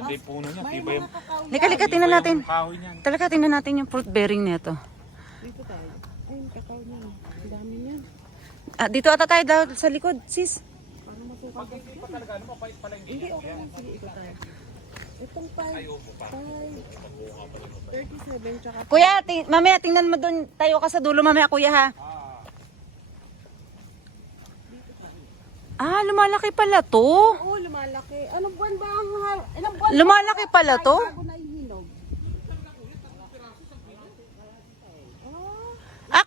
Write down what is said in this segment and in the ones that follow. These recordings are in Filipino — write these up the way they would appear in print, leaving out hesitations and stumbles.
Maganda yung puno niya. Tiba yung Lika, tingnan natin. kahoy niyan. Talaga, tingnan natin yung fruit bearing nito. Dito tayo. Ay, yung kakao niya. Ang dami niyan. Dito ata tayo daw sa likod, sis. Parang masukal. Pag hindi pa talaga, ano, mapait pala yung Hindi, ganyan. okay lang. Sige, ito tayo. Itong 37 tsaka Kuya, mamaya tingnan mo doon. Tayo ka sa dulo mamaya, kuya ha. Lumalaki pala to. oo, lumalaki. Anong buwan ba ang ilang buwan? Lumalaki pala to. Bago na ihinog.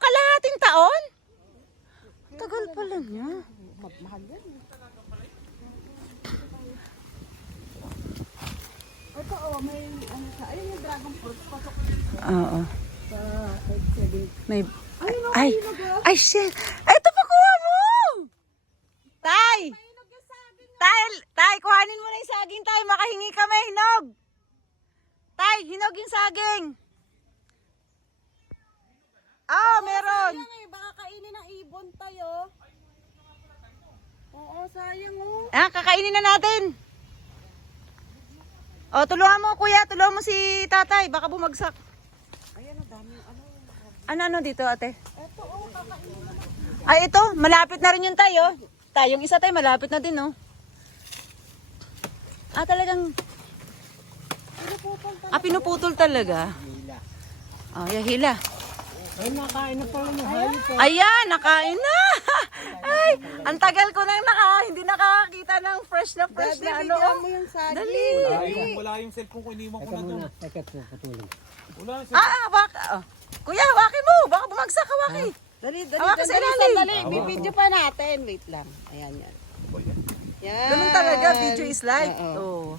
Kalahating taon? Tagal pala niya. Mahal yan. Ito, may ano sa, ayun yung dragon fruit. Pasok dito Oo. sa 7. May... Ayun, Ay, hinog yan. ay, shit. Ay, ito pa kuha mo! Tay! Hinog yung saging. Tay, kuhanin mo na yung saging, tay. Makahingi kami, hinog. Tay, hinog yung saging. Meron. Sayang eh, baka kainin ng ibon tayo. Oo, sayang oh. Kakainin na natin. Tulungan mo, kuya. Tulungan mo si tatay. Baka bumagsak. Ayan, ang dami. Ano dito, ate? Ito oh, kakainin naman. Ay, ito. Malapit na rin yung tayo. Tayong isa tayo, malapit na din, oh. Talagang... Pinuputol talaga. Pinuputol talaga. Hila. Ay, nakain na pala yung hayop po. Ayan, nakain na. Ay, ang tagal ko nang hindi nakakakita ng fresh na ano. mo yung saging. Dali. Wala yung cellphone ko, iniwan ko na doon. Teka po, patuloy. Wala yung cellphone. Baka. Kuya, hawakin mo. Baka bumagsak, hawaki. Dali, Hawakan sa ilalim. Dali, bibidyo pa natin. Wait lang. Ayan, yan. Yan. Ganun talaga, video is life.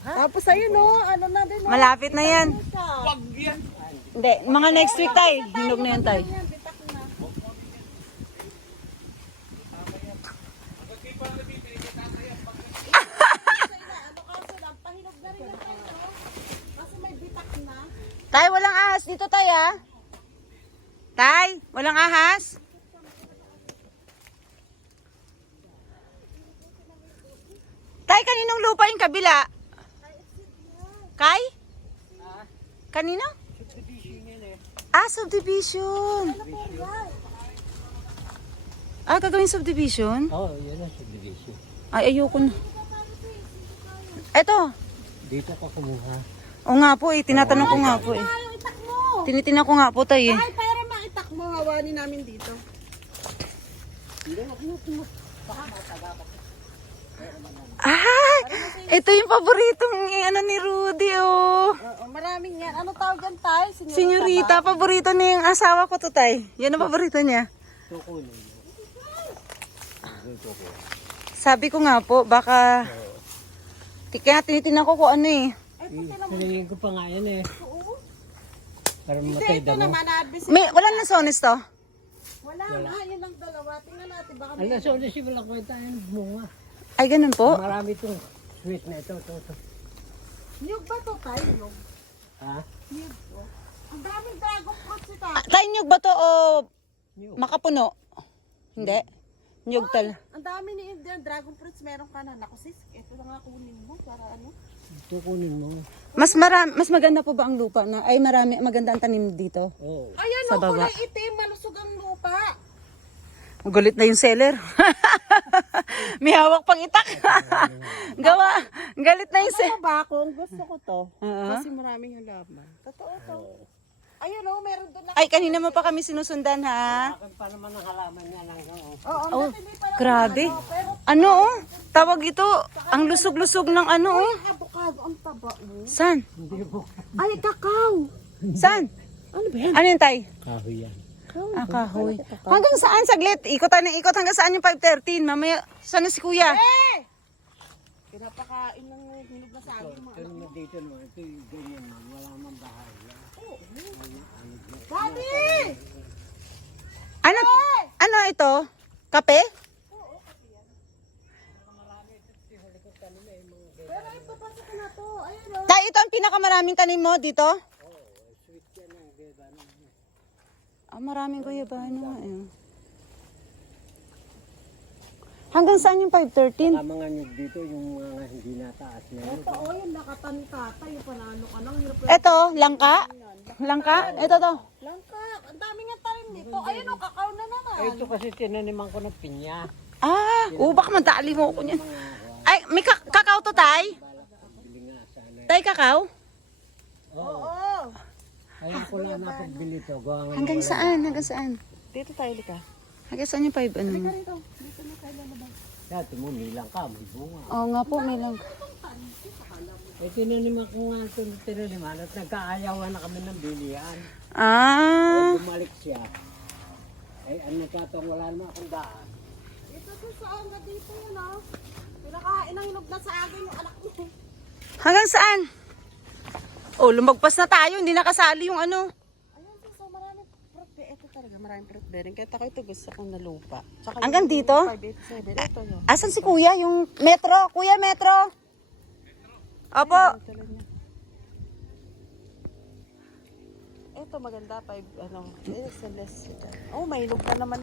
Tapos ayun oh, ano na din oh. Malapit na yan. Wag yan. Hindi, mga next week tayo. Hinog na yan tayo. Yan, bitak na. Ano kaso lang, pahinog na rin ang tayo. Kasi may bitak na. Tay, walang ahas dito, tay, ha? Tay, walang ahas? Tay, kaninong lupa yung kabila? Kay? Kanino? Subdivision. Gagawin subdivision? Oo, yun ang subdivision. Ay, ayoko na. Eto. Dito ka kumuha. O nga po tinatanong ko nga po Ay, itak mo. Tinitingnan ko nga po tayo Ay, para maitak mo, hawanin namin dito. Ito yung paboritong ni Rudy, oh. Oo, maraming yan. Ano tawag yan tayo? Senyorita, paborito niya yung asawa ko to, tay. Yan ang paborito niya. Tukunin. Sabi ko nga po, baka... Kaya tinitingnan ko kung ano eh. Siningin ko pa nga yan eh. Para Hindi, matay ito damo. naman, abis. Wala na sones to? Wala nga, yun lang dalawa. Tingnan natin, baka may... Alas, ulit si walang kwenta yan. Bunga. Ay, ganun po? Marami itong sweet na ito. Niyog ba to tayo? Niyog? Ha? Niyog to? Ang daming dragon fruit si tayo. Tayo nyug ba to o makapuno? Hindi. Nyug tal. Ang dami ni Indian dragon fruits meron ka na. Naku sis, ito lang nga kunin mo para ano. Tukunin mo. Mas maganda po ba ang lupa na? Ay, maganda ang tanim dito. Oo. Ayan Sa o, baba. kulay itim, malusog ang lupa. Galit na yung seller. May hawak pang itak. Galit na yung seller. Ano ba kung gusto ko to? Oo. Kasi maraming halaman. Totoo to. Ayun o, meron doon na. Ay, kanina mo pa kami sinusundan, ha? Akin pa naman ang halaman niya ng Oo, Oh, hindi pa lang grabe. pero Ano, oh? Tawag ito, ang lusog-lusog ng ano, oh. avocado ang taba mo. Saan? Ay, kakao. Saan? Ano ba yan? Ano yun, tay? kahoy yan. Kahoy. Hanggang saan? Saglit. Ikot tayo ng ikot. Hanggang saan yung 5:13? Mamaya, saan na si kuya? Pinapakain ng hinog na saging mo. Pero na dito no, ito yung ganyan man. Wala mang bahay. Daddy! Ano ito? Kape? Pero ito, pasok na to. Ayun o. Tay, ito ang pinakamaraming tanim mo dito? Maraming guyabano. Ayun. Hanggang saan yung 513? Saka mga nyug dito, yung mga hindi nataas na yun. Ito, oh, yung nakatanikata, yung panalo ka nang hirap Eto, langka? Langka? Ito to. Langka, ang dami nga tarim nito. Ayun o, kakao na naman. Eh, ito kasi tinaniman ko ng pinya. Ah, baka madali mo ko niyan. Ay, may kakao to, tay? Bili nga sana. Tay, kakao? Oo. Oo. Ayun ko lang napagbili to. Gawa nga Hanggang saan? Hanggang saan? Dito tayo, lika. Hanggang saan yung 5 ano? Dito, dito na tayo lalabas. dati mo, nilang ka, may bunga. Oo nga po, may lang. Eh, tinaniman ko nga ito, tinaniman at nagkaayawan na kami ng bilihan. Ah, Bumalik siya. Ay, ano katong wala naman akong daan. Dito to saan na dito yun, oh. Pinakain ang hinog na sa akin yung anak mo. hanggang saan? Oh, lumagpas na tayo. Hindi nakasali yung ano. Ayan, so maraming fruit bearing. Ito talaga, maraming fruit bearing. Kaya ako ito gusto kong na lupa. Tsaka Hanggang yung dito? 587, ito yun. Asan si kuya? Yung metro? Kuya, metro? Opo. Ito maganda, 5, ano, celeste. Oh, may hinog na naman